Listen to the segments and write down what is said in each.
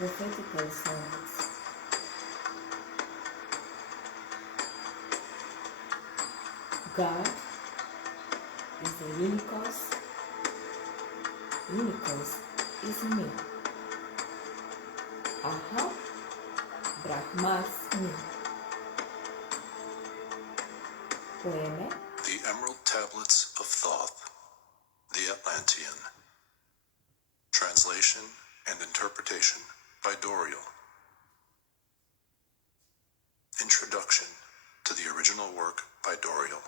Prophetical songs. God is the unicos. Unicos is me. Aha, Brahmasmi. Poeme. The Emerald Tablets of Thoth, the Atlantean. Translation and interpretation by Doriel. Introduction to the original work by Doriel.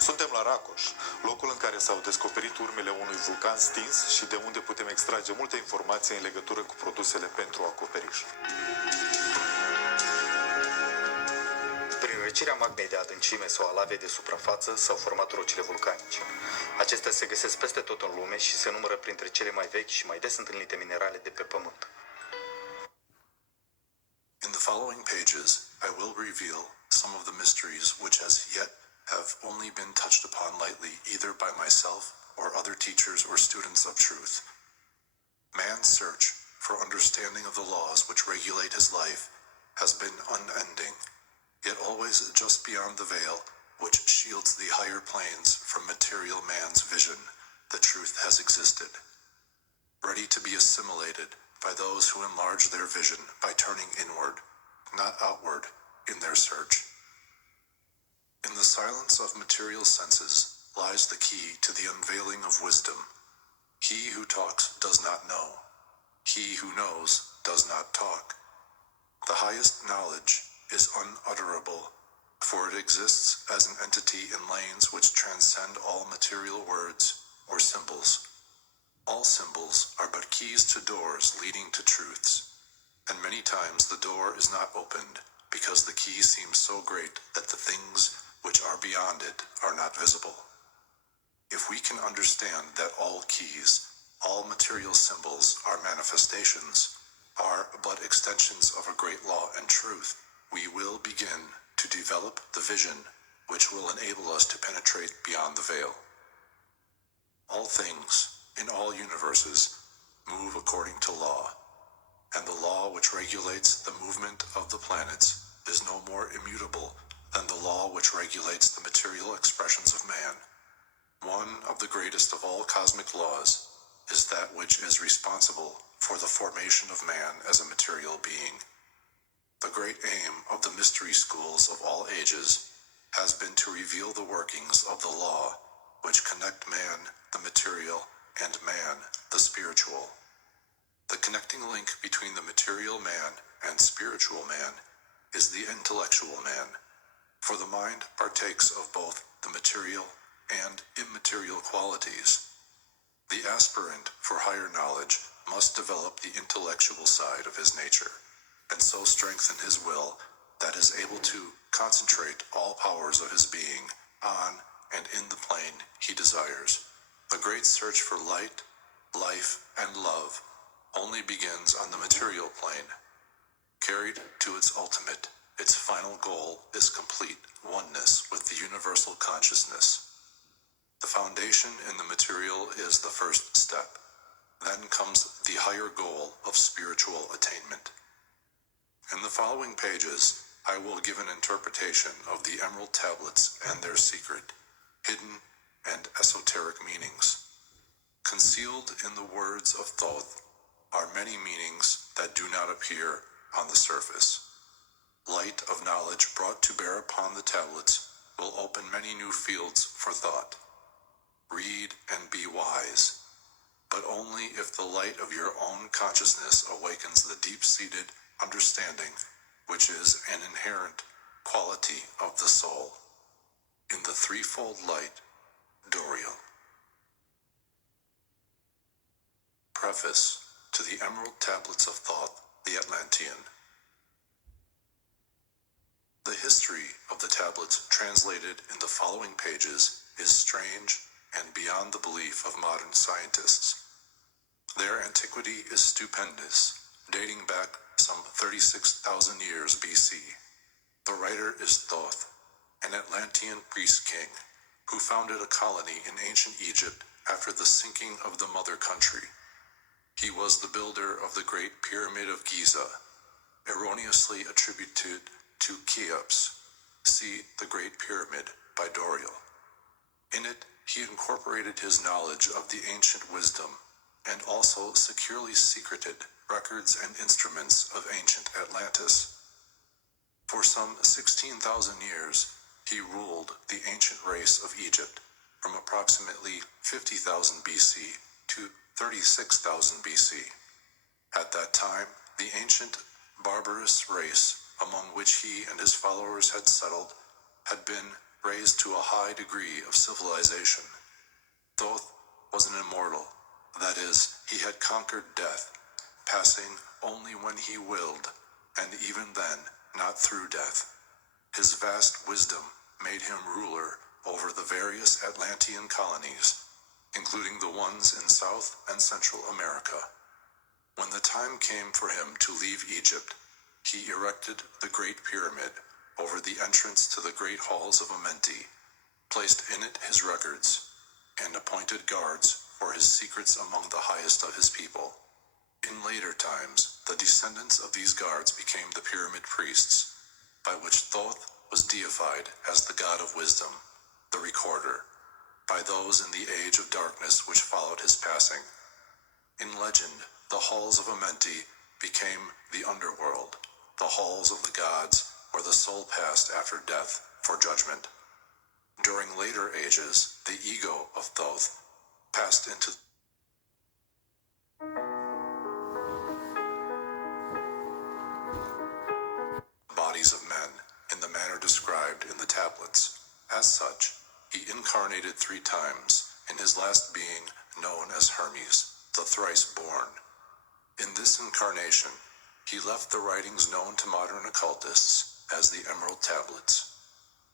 Suntem la Racoș, locul în care s-au descoperit urmele unui vulcan stins și de unde putem extrage multe informații în legătură cu produsele pentru acoperiș. Prin răcirea magmei de adâncime sau a lavei de suprafață s-au format rocile vulcanice. Acestea se găsesc peste tot în lume și se numără printre cele mai vechi și mai des întâlnite minerale de pe Pământ. In the following pages, I will reveal some of the mysteries which as yet have only been touched upon lightly either by myself or other teachers or students of truth. Man's search for understanding of the laws which regulate his life has been unending, yet always just beyond the veil which shields the higher planes from material man's vision, the truth has existed, ready to be assimilated by those who enlarge their vision by turning inward, not outward, in their search. In the silence of material senses lies the key to the unveiling of wisdom. He who talks does not know. He who knows does not talk. The highest knowledge is unutterable, for it exists as an entity in lanes which transcend all material words or symbols. All symbols are but keys to doors leading to truths, and many times the door is not opened because the key seems so great that the things which are beyond it are not visible. If we can understand that all keys, all material symbols are manifestations, are but extensions of a great law and truth, we will begin to develop the vision which will enable us to penetrate beyond the veil. All things, in all universes, move according to law, and the law which regulates the movement of the planets is no more immutable than the law which regulates the material expressions of man. One of the greatest of all cosmic laws is that which is responsible for the formation of man as a material being. The great aim of the mystery schools of all ages has been to reveal the workings of the law which connect man, the material, and man, the spiritual. The connecting link between the material man and spiritual man is the intellectual man, for the mind partakes of both the material and immaterial qualities. The aspirant for higher knowledge must develop the intellectual side of his nature, and so strengthen his will that is able to concentrate all powers of his being on and in the plane he desires. The great search for light, life, and love only begins on the material plane. Carried to its ultimate, its final goal is complete oneness with the universal consciousness. The foundation in the material is the first step. Then comes the higher goal of spiritual attainment. In the following pages, I will give an interpretation of the Emerald Tablets and their secret, hidden and esoteric meanings. Concealed in the words of Thoth are many meanings that do not appear on the surface. Light of knowledge brought to bear upon the tablets will open many new fields for thought. Read and be wise, but only if the light of your own consciousness awakens the deep-seated understanding, which is an inherent quality of the soul. In the threefold light, Doriel. Preface to the Emerald Tablets of Thoth, the Atlantean. The history of the tablets translated in the following pages is strange and beyond the belief of modern scientists. Their antiquity is stupendous, dating back some 36,000 years BC. The writer is Thoth, an Atlantean priest king, who founded a colony in ancient Egypt after the sinking of the mother country. He was the builder of the Great Pyramid of Giza, erroneously attributed to Cheops. See The Great Pyramid by Doriel. In it, he incorporated his knowledge of the ancient wisdom and also securely secreted records and instruments of ancient Atlantis. For some 16,000 years, he ruled the ancient race of Egypt from approximately 50,000 BC to 36,000 BC. At that time, the ancient barbarous race among which he and his followers had settled had been raised to a high degree of civilization. Thoth was an immortal, that is, he had conquered death, passing only when he willed, and even then, not through death. His vast wisdom made him ruler over the various Atlantean colonies, including the ones in South and Central America. When the time came for him to leave Egypt, he erected the Great Pyramid over the entrance to the great halls of Amenti, placed in it his records, and appointed guards for his secrets among the highest of his people. In later times, the descendants of these guards became the pyramid priests, by which Thoth was deified as the god of wisdom, the recorder, by those in the age of darkness which followed his passing. In legend, the halls of Amenti became the underworld, the halls of the gods, where the soul passed after death for judgment. During later ages, the ego of Thoth passed into bodies of men in the manner described in the tablets. As such, he incarnated 3 times, in his last being known as Hermes, the thrice born. In this incarnation, he left the writings known to modern occultists as the Emerald Tablets,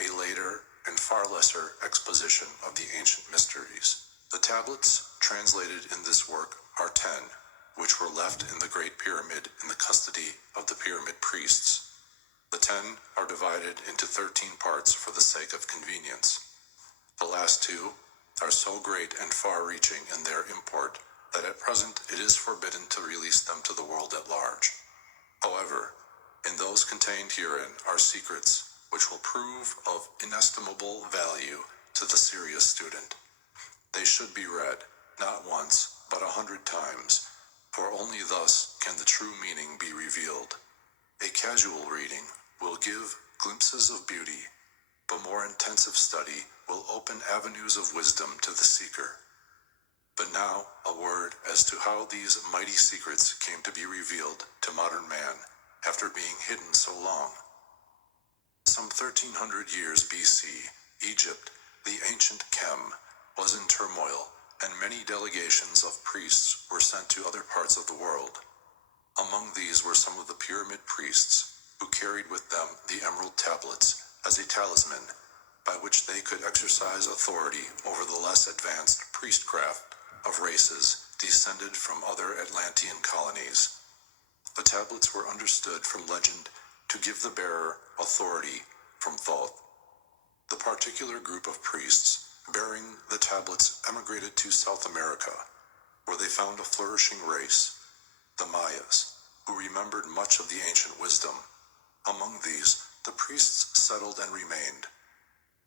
a later and far lesser exposition of the ancient mysteries. The tablets translated in this work are 10, which were left in the Great Pyramid in the custody of the pyramid priests. The 10 are divided into 13 parts for the sake of convenience. The last 2 are so great and far-reaching in their import that at present it is forbidden to release them to the world at large. However, in those contained herein are secrets which will prove of inestimable value to the serious student. They should be read, not once, but 100 times, for only thus can the true meaning be revealed. A casual reading will give glimpses of beauty, but more intensive study will open avenues of wisdom to the seeker. But now, a word as to how these mighty secrets came to be revealed to modern man after being hidden so long. Some 1300 years BC, Egypt, the ancient Chem, was in turmoil, and many delegations of priests were sent to other parts of the world. Among these were some of the pyramid priests, who carried with them the emerald tablets as a talisman, by which they could exercise authority over the less advanced priestcraft of races descended from other Atlantean colonies. The tablets were understood from legend to give the bearer authority from Thoth. The particular group of priests bearing the tablets emigrated to South America, where they found a flourishing race, the Mayas, who remembered much of the ancient wisdom. Among these, the priests settled and remained.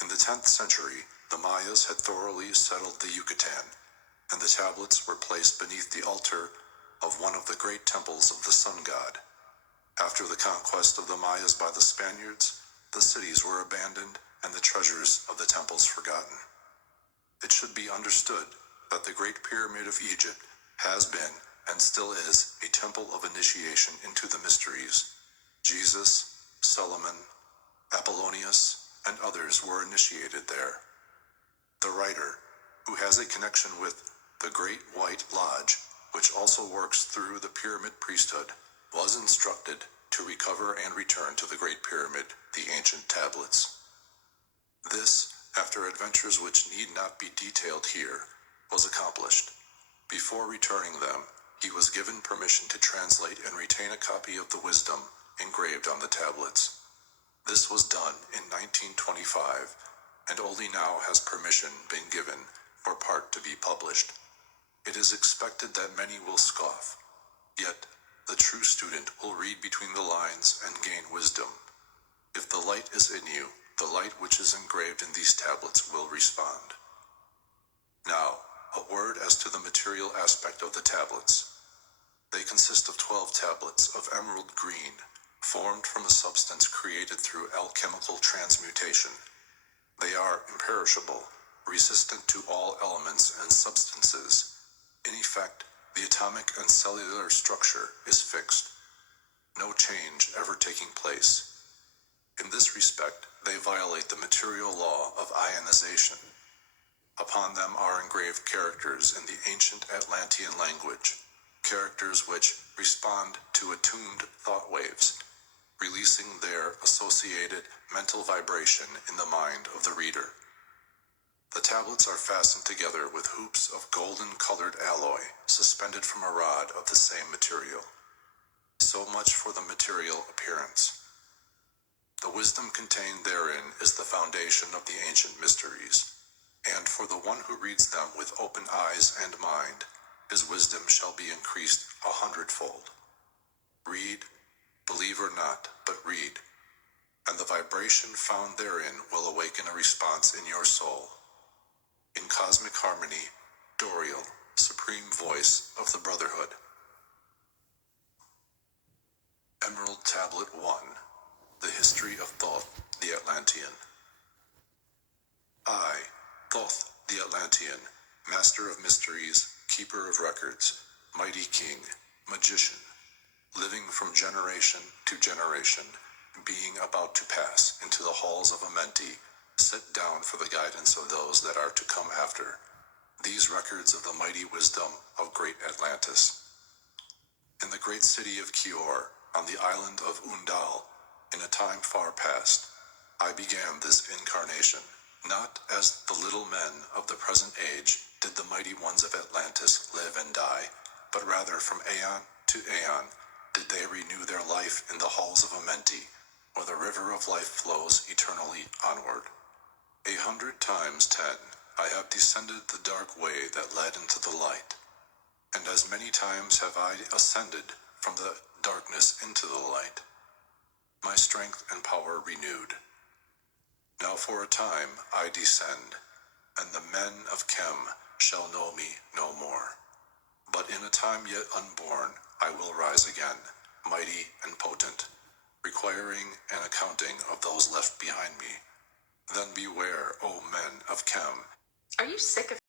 In the 10th century, the Mayas had thoroughly settled the Yucatan, and the tablets were placed beneath the altar of one of the great temples of the sun god. After the conquest of the Mayas by the Spaniards, the cities were abandoned and the treasures of the temples forgotten. It should be understood that the Great Pyramid of Egypt has been and still is a temple of initiation into the mysteries. Jesus, Solomon, Apollonius, and others were initiated there. The writer, who has a connection with the Great White Lodge, which also works through the pyramid priesthood, was instructed to recover and return to the Great Pyramid the ancient tablets. This after adventures which need not be detailed here, was accomplished. Before returning them, he was given permission to translate and retain a copy of the wisdom engraved on the tablets. This was done in 1925, and only now has permission been given for part to be published. It is expected that many will scoff, yet the true student will read between the lines and gain wisdom. If the light is in you, the light which is engraved in these tablets will respond. Now, a word as to the material aspect of the tablets. They consist of 12 tablets of emerald green, formed from a substance created through alchemical transmutation. They are imperishable, resistant to all elements and substances. In effect, the atomic and cellular structure is fixed, no change ever taking place. In this respect, they violate the material law of ionization. Upon them are engraved characters in the ancient Atlantean language, characters which respond to attuned thought waves, releasing their associated mental vibration in the mind of the reader. The tablets are fastened together with hoops of golden-colored alloy suspended from a rod of the same material. So much for the material appearance. The wisdom contained therein is the foundation of the ancient mysteries, and for the one who reads them with open eyes and mind, his wisdom shall be increased 100-fold. Read, believe or not, but read, and the vibration found therein will awaken a response in your soul. In cosmic harmony, Doriel, supreme voice of the Brotherhood. Emerald Tablet 1. The History of Thoth the Atlantean. I, Thoth the Atlantean, master of mysteries, keeper of records, mighty king, magician, living from generation to generation, being about to pass into the halls of Amenti, sit down for the guidance of those that are to come after, these records of the mighty wisdom of great Atlantis. In the great city of Kior, on the island of Undal, in a time far past, I began this incarnation, not as the little men of the present age did the mighty ones of Atlantis live and die, but rather from aeon to aeon did they renew their life in the halls of Amenti, where the river of life flows eternally onward. 100 times 10, I have descended the dark way that led into the light, and as many times have I ascended from the darkness into the light, my strength and power renewed. Now for a time I descend, and the men of Chem shall know me no more. But in a time yet unborn I will rise again, mighty and potent, requiring an accounting of those left behind me. Then beware, O men of Chem. Are you sick of